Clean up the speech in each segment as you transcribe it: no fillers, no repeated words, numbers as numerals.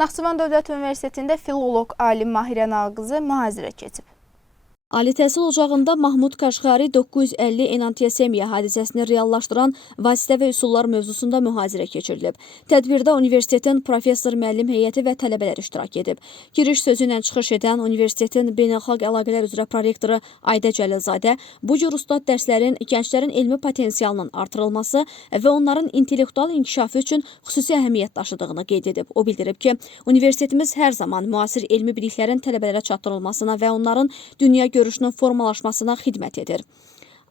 Naxçıvan Dövlət Universitetində filoloq alim Mahirə Nalqızı mühazirə keçib. Ali təhsil ocağında Mahmud Kaşqari 950 enantiyasemiya hadisəsini reallaşdıran vasitə və üsullar mövzusunda mühazirə keçirilib. Tədbirdə universitetin professor, müəllim heyəti və tələbələr iştirak edib. Giriş sözü ilə çıxış edən universitetin beynəlxalq əlaqələr üzrə prorektoru Ayda Cəlilzadə bu cür ustad dərslərin gənclərin elmi potensialının artırılması və onların intellektual inkişafı üçün xüsusi əhəmiyyət daşıdığını qeyd edib. O bildirib ki, universitetimiz hər zaman müasir elmi biliklərin tələbələrə çatdırılmasına və onların dünya görüşünün formalaşmasına xidmət edir.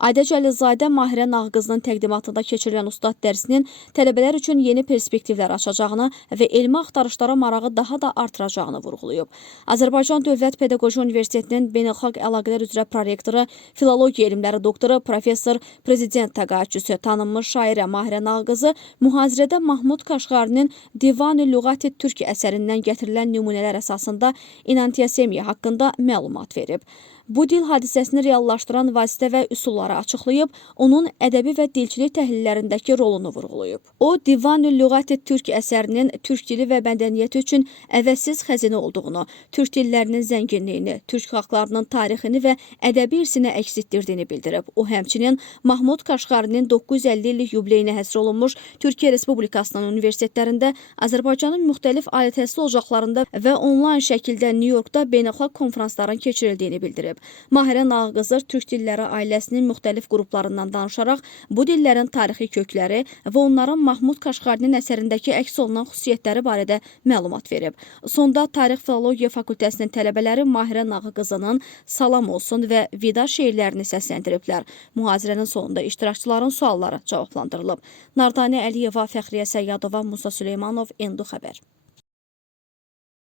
Ayda Cəlilzadə Mahirə Nalqızının təqdimatında keçirilən ustad dərsinin tələbələr üçün yeni perspektivlər açacağını və elmi axtarışlara marağı daha da artıracağını vurğulayıb. Azərbaycan Dövlət Pedaqoji Universitetinin beynəlxalq əlaqələr üzrə prorektoru, filologiya elmləri doktoru, professor, prezident təqaüdçüsü, tanınmış şairə Mahirə Nalqızı mühazirədə Mahmud Kaşqarinin Divan-ı Lüğati Türk əsərindən gətirilən nümunələr əsasında enantiyasemiya haqqında məlumat verib. Bu dil hadisəsini reallaşdıran vasitə və üsulları açıqlayıb, onun ədəbi və dilçilik təhlillərindəki rolunu vurğulayıb. O, Divan-ı Lüğati Türk əsərinin türk dili və mədəniyyəti üçün əvəzsiz xəzinə olduğunu, türk dillərinin zənginliyini, türk xalqlarının tarixini və ədəbi irsini əks etdirdiyini bildirib. O, həmçinin Mahmud Kaşqarinin 950 illik yubileyinə həsr olunmuş Türkiyə Respublikasının universitetlərində, Azərbaycanın müxtəlif ali təhsil ocaqlarında və onlayn şəkildə New Yorkda beynəlxalq konferansların keçirildiyini bildirib. Mahirə Nalqızı türk dilləri ailəsinin müxtəlif qruplarından danışaraq bu dillərin tarixi kökləri və onların Mahmud Kaşqarinin əsərindəki əks olunan xüsusiyyətləri barədə məlumat verib. Sonda Tarix Filologiya Fakültəsinin tələbələri Mahirə Nalqızının Salam olsun və vida şeirlərini səsləndiriblər. Mühazirənin sonunda iştirakçıların sualları cavablandırılıb. Nardani Əliyeva, Fəxriyə Səyyadova, Musa Süleymanov, Endu xəbər.